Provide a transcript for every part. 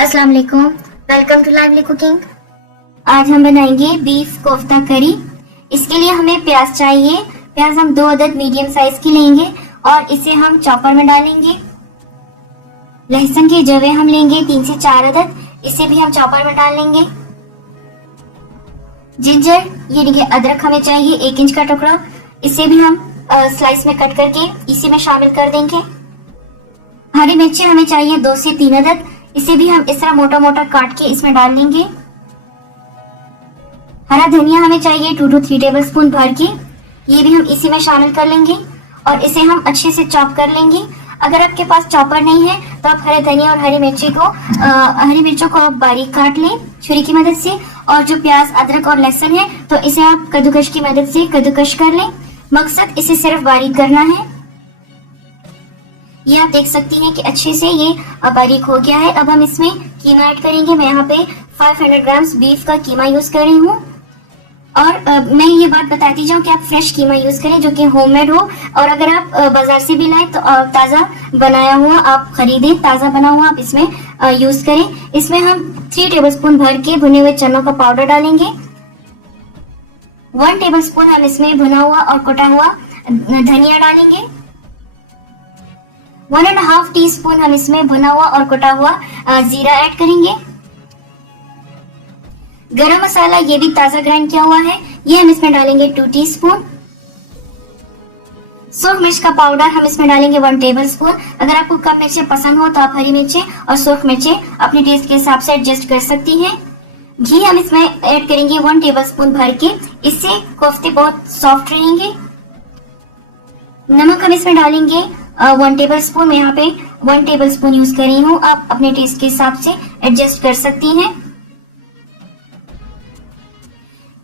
अस्सलाम वालेकुम, welcome to lively cooking. आज हम बनाएंगे बीफ कोफ्ता करी। इसके लिए हमें प्याज चाहिए। प्याज हम 2 अदद मीडियम साइज की लेंगे और इसे हम चॉपर में डालेंगे। लहसुन के जवे हम लेंगे 3 से 4 अदद, इसे भी हम चॉपर में डाल लेंगे। जिंजर यानी कि अदरक हमें चाहिए 1 इंच का टुकड़ा, इसे भी हम स्लाइस में कट करके इसी में शामिल कर देंगे। हरी मिर्ची हमें चाहिए 2 से 3 अदद, इसे भी हम इस तरह मोटा मोटा काट के इसमें डाल लेंगे। हरा धनिया हमें चाहिए 2 to 3 टेबल स्पून भर के, ये भी हम इसी में शामिल कर लेंगे और इसे हम अच्छे से चॉप कर लेंगे। अगर आपके पास चॉपर नहीं है तो आप हरे धनिया और हरी मिर्चों को आप बारीक काट लें छुरी की मदद से, और जो प्याज अदरक और लहसुन है तो इसे आप कद्दूकश की मदद से कद्दूकश कर लें। मकसद इसे सिर्फ बारीक करना है। ये आप देख सकती हैं कि अच्छे से ये बारीक हो गया है। अब हम इसमें कीमा ऐड करेंगे। मैं यहाँ पे 500 ग्राम्स बीफ का कीमा यूज कर रही हूँ। और मैं ये बात बताती जाऊँ कि आप फ्रेश कीमा यूज करें जो कि होममेड हो, और अगर आप बाजार से भी लाएं तो ताज़ा बनाया हुआ आप खरीदें, ताज़ा बना हुआ आप इसमें यूज करें। इसमें हम 3 टेबल स्पून भर के भुने हुए चनों का पाउडर डालेंगे। 1 टेबल स्पून हम इसमें भुना हुआ और कुटा हुआ धनिया डालेंगे। 1.5 टीस्पून हम इसमें भुना हुआ और कुटा हुआ जीरा ऐड करेंगे। गरम मसाला ये भी ताज़ा ग्राइंड किया हुआ है, ये हम इसमें डालेंगे 2 टीस्पून। सूख मिर्च का पाउडर हम इसमें डालेंगे 1 टेबल स्पून। अगर आपको कम मिर्चें पसंद हो तो आप हरी मिर्चें और सूख मिर्चें अपने टेस्ट के हिसाब से एडजस्ट कर सकती हैं। घी हम इसमें ऐड करेंगे 1 टेबल स्पून भर के, इससे कोफ्ते बहुत सॉफ्ट रहेंगे। नमक हम इसमें डालेंगे 1 टेबल स्पून। मैं यहाँ पे 1 टेबल स्पून यूज कर रही हूँ, आप अपने टेस्ट के हिसाब से एडजस्ट कर सकती हैं।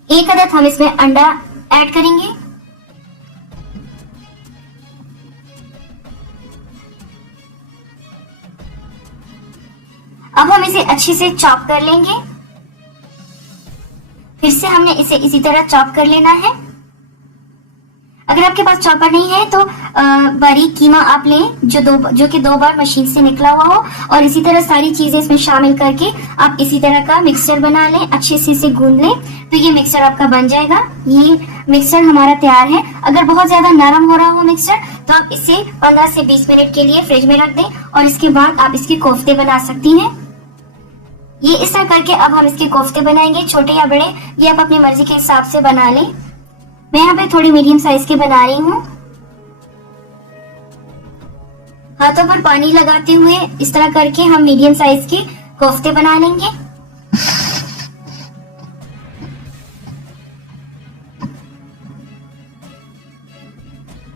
1 अदद हम इसमें अंडा ऐड करेंगे। अब हम इसे अच्छे से चॉप कर लेंगे। फिर से हमने इसे इसी तरह चॉप कर लेना है। अगर आपके पास चॉपर नहीं है तो बारीक कीमा आप लें जो कि 2 बार मशीन से निकला हुआ हो, और इसी तरह सारी चीजें इसमें शामिल करके आप इसी तरह का मिक्सचर बना लें। अच्छे से इसे गूंद लें तो ये मिक्सचर आपका बन जाएगा। ये मिक्सचर हमारा तैयार है। अगर बहुत ज्यादा नरम हो रहा हो मिक्सचर तो आप इसे 15 से 20 मिनट के लिए फ्रिज में रख दें और इसके बाद आप इसके कोफ्ते बना सकती हैं। ये इस तरह करके अब हम इसके कोफ्ते बनाएंगे, छोटे या बड़े ये आप अपनी मर्जी के हिसाब से बना लें। मैं यहाँ पे थोड़ी मीडियम साइज के बना रही हूँ। हाथों पर पानी लगाते हुए इस तरह करके हम मीडियम साइज के कोफ्ते बना लेंगे।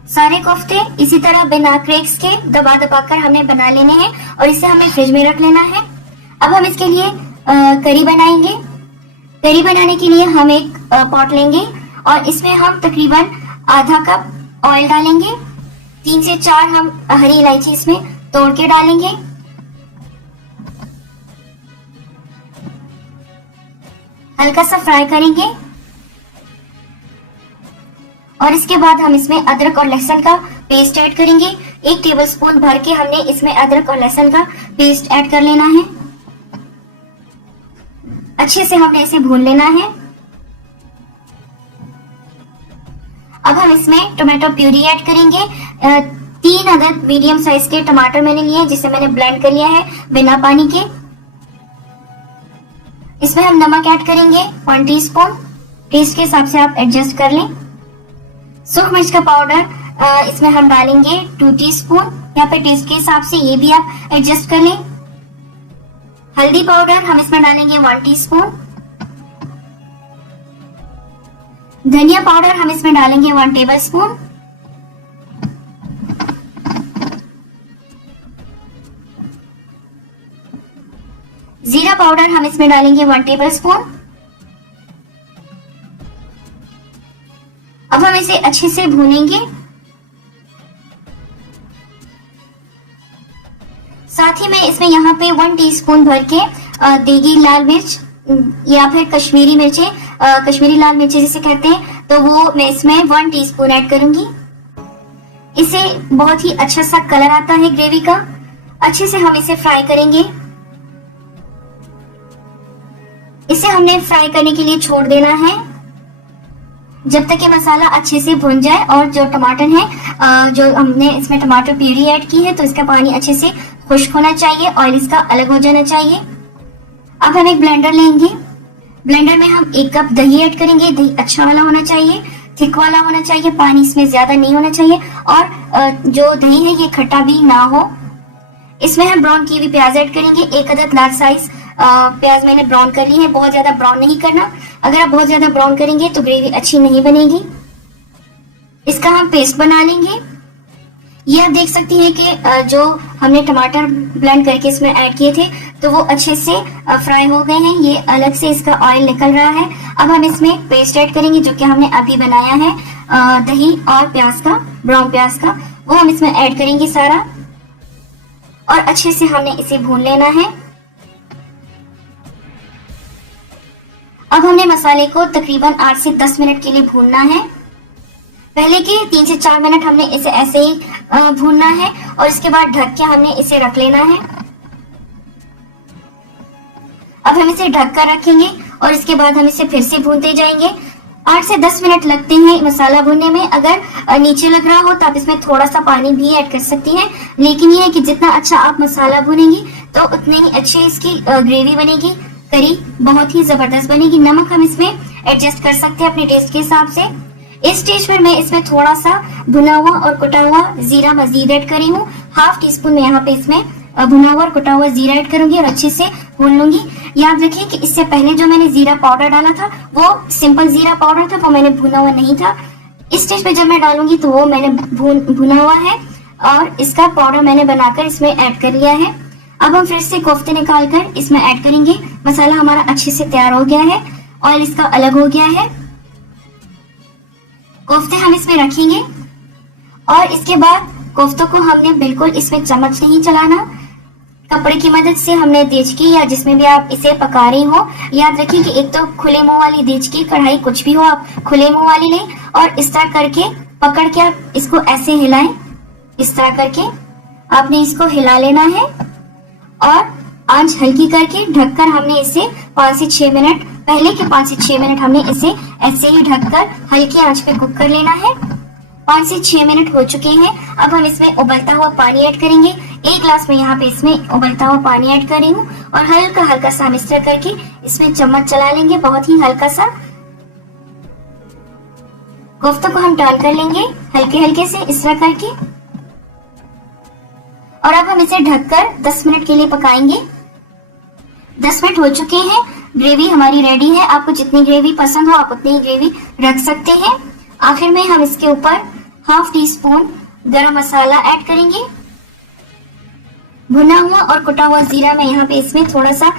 सारे कोफ्ते इसी तरह बिना क्रैक्स के दबा दबा कर हमने बना लेने हैं और इसे हमें फ्रिज में रख लेना है। अब हम इसके लिए करी बनाएंगे। करी बनाने के लिए हम एक पॉट लेंगे और इसमें हम तकरीबन आधा कप ऑयल डालेंगे। 3 से 4 हम हरी इलायची इसमें तोड़ के डालेंगे। हल्का सा फ्राई करेंगे और इसके बाद हम इसमें अदरक और लहसुन का पेस्ट ऐड करेंगे। 1 टेबल स्पून भर के हमने इसमें अदरक और लहसुन का पेस्ट ऐड कर लेना है। अच्छे से हमने इसे भून लेना है। अब हम इसमें टोमेटो प्यूरी ऐड करेंगे। 3 अदद मीडियम साइज के टमाटर मैंने लिए हैं, जिसे मैंने ब्लेंड कर लिया है बिना पानी के। इसमें हम नमक ऐड करेंगे 1 टीस्पून, टेस्ट के हिसाब से आप एडजस्ट कर लें। सूख मिर्च का पाउडर इसमें हम डालेंगे 2 टीस्पून, यहाँ पे टेस्ट के हिसाब से ये भी आप एडजस्ट कर लें। हल्दी पाउडर हम इसमें डालेंगे 1 टीस्पून। धनिया पाउडर हम इसमें डालेंगे 1 टेबल स्पून। जीरा पाउडर हम इसमें डालेंगे 1 टेबल स्पून। अब हम इसे अच्छे से भूनेंगे। साथ ही मैं इसमें यहाँ पे 1 टीस्पून भर के देगी लाल मिर्च या फिर कश्मीरी मिर्चें, कश्मीरी लाल मिर्चें जिसे कहते हैं, तो वो मैं इसमें 1 टीस्पून ऐड करूंगी। इससे बहुत ही अच्छा सा कलर आता है ग्रेवी का। अच्छे से हम इसे फ्राई करेंगे। इसे हमने फ्राई करने के लिए छोड़ देना है जब तक ये मसाला अच्छे से भुन जाए। और जो टमाटर है, जो हमने इसमें टमाटर प्यूरी ऐड की है, तो इसका पानी अच्छे से खुश्क होना चाहिए, ऑयल इसका अलग हो जाना चाहिए। अब हम एक ब्लेंडर लेंगे। ब्लेंडर में हम 1 कप दही ऐड करेंगे। दही अच्छा वाला होना चाहिए, थिक वाला होना चाहिए, पानी इसमें ज्यादा नहीं होना चाहिए, और जो दही है ये खट्टा भी ना हो। इसमें हम ब्राउन की हुई प्याज ऐड करेंगे। 1 अदद लार्ज साइज प्याज मैंने ब्राउन कर ली है। बहुत ज्यादा ब्राउन नहीं करना, अगर आप बहुत ज्यादा ब्राउन करेंगे तो ग्रेवी अच्छी नहीं बनेगी। इसका हम पेस्ट बना लेंगे। ये आप देख सकती हैं कि जो हमने टमाटर ब्लेंड करके इसमें ऐड किए थे तो वो अच्छे से फ्राई हो गए हैं। ये अलग से इसका ऑयल निकल रहा है। अब हम इसमें पेस्ट ऐड करेंगे जो कि हमने अभी बनाया है, दही और प्याज का, ब्राउन प्याज का, वो हम इसमें ऐड करेंगे सारा, और अच्छे से हमने इसे भून लेना है। अब हमने मसाले को तकरीबन 8 से 10 मिनट के लिए भूनना है। पहले के 3 से 4 मिनट हमने इसे ऐसे ही भूनना है, और इसके बाद ढक के हमने इसे रख लेना है। अब हम इसे ढक कर रखेंगे और इसके बाद हम इसे फिर से भूनते जाएंगे। 8 से 10 मिनट लगते हैं मसाला भूनने में। अगर नीचे लग रहा हो तो आप इसमें थोड़ा सा पानी भी ऐड कर सकती हैं, लेकिन ये है कि जितना अच्छा आप मसाला भूनेंगी तो उतनी ही अच्छी इसकी ग्रेवी बनेगी, करी बहुत ही जबरदस्त बनेगी। नमक हम इसमें एडजस्ट कर सकते हैं अपने टेस्ट के हिसाब से। इस स्टेज पर मैं इसमें थोड़ा सा भुना हुआ और कुटा हुआ जीरा मजीद ऐड करी हूँ। 1/2 टीस्पून में यहाँ पे इसमें भुना हुआ और कुटा हुआ जीरा ऐड करूंगी और अच्छे से भून लूंगी। याद रखिए कि इससे पहले जो मैंने जीरा पाउडर डाला था वो सिंपल जीरा पाउडर था, वो मैंने भुना हुआ नहीं था। इस स्टेज पे जब मैं डालूंगी तो वो मैंने भुना हुआ है और इसका पाउडर मैंने बनाकर इसमें ऐड कर लिया है। अब हम फिर से कोफ्ते निकाल कर इसमें ऐड करेंगे। मसाला हमारा अच्छे से तैयार हो गया है, ऑयल इसका अलग हो गया है। कोफ्ते हम इसमें रखेंगे और इसके बाद कोफ्तों को हमने बिल्कुल इसमें चम्मच नहीं चलाना, कपड़े की मदद से हमने देचकी या जिसमें भी आप इसे पका रही हो, याद रखिए कि एक तो खुले मुंह वाली देचकी, कढ़ाई, कुछ भी हो आप खुले मुंह वाली लें और इस तरह करके पकड़ के आप इसको ऐसे हिलाएं। इस तरह करके आपने इसको हिला लेना है और आंच हल्की करके ढककर हमने इसे 5 से 6 मिनट, पहले के 5 से 6 मिनट हमने इसे ऐसे ही ढककर हल्की आंच पे कुक कर लेना है। 5 से 6 मिनट हो चुके हैं। अब हम इसमें उबलता हुआ पानी ऐड करेंगे। 1 गिलास में यहाँ पे इसमें उबलता हुआ पानी ऐड कर रही हूँ और हल्का हल्का सा मिक्स करके इसमें चम्मच चला लेंगे, बहुत ही हल्का सा। कोफ्तों को हम टर्न कर लेंगे हल्के हल्के से इस तरह करके, और अब हम इसे ढककर 10 मिनट के लिए पकाएंगे। 10 मिनट हो चुके हैं, ग्रेवी हमारी रेडी है। आपको जितनी ग्रेवी पसंद हो आप उतनी ग्रेवी रख सकते हैं। आखिर में हम इसके ऊपर 1/2 टीस्पून गरम मसाला ऐड करेंगे। भुना हुआ और कुटा हुआ जीरा मैं यहाँ पे इसमें थोड़ा सा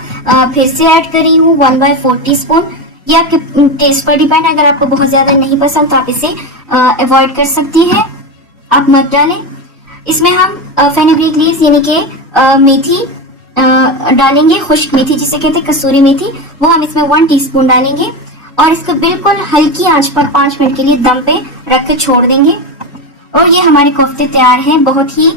फिर से ऐड कर रही हूँ, 1/4 टीस्पून। ये आपके टेस्ट पर डिपेंड है, अगर आपको बहुत ज्यादा नहीं पसंद तो आप इसे अवॉइड कर सकती हैं, आप मत डालें। इसमें हम फेनुग्रीक लीव्स यानी कि मेथी डालेंगे, खुश्क मेथी जिसे कहते हैं कसूरी मेथी, वो हम इसमें 1 टीस्पून डालेंगे और इसको बिल्कुल हल्की आंच पर 5 मिनट के लिए दम पे रख के छोड़ देंगे। और ये हमारे कोफ्ते तैयार हैं। बहुत ही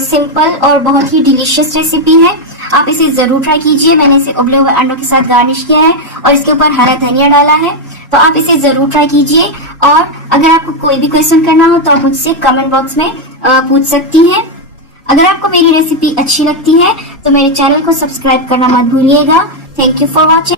सिंपल और बहुत ही डिलीशियस रेसिपी है, आप इसे जरूर ट्राई कीजिए। मैंने इसे उबले हुए अंडों के साथ गार्निश किया है और इसके ऊपर हरा धनिया डाला है, तो आप इसे जरूर ट्राई कीजिए। और अगर आपको कोई भी क्वेश्चन करना हो तो आप मुझसे कमेंट बॉक्स में पूछ सकती हैं। अगर आपको मेरी रेसिपी अच्छी लगती है तो मेरे चैनल को सब्सक्राइब करना मत भूलिएगा। Thank you for watching.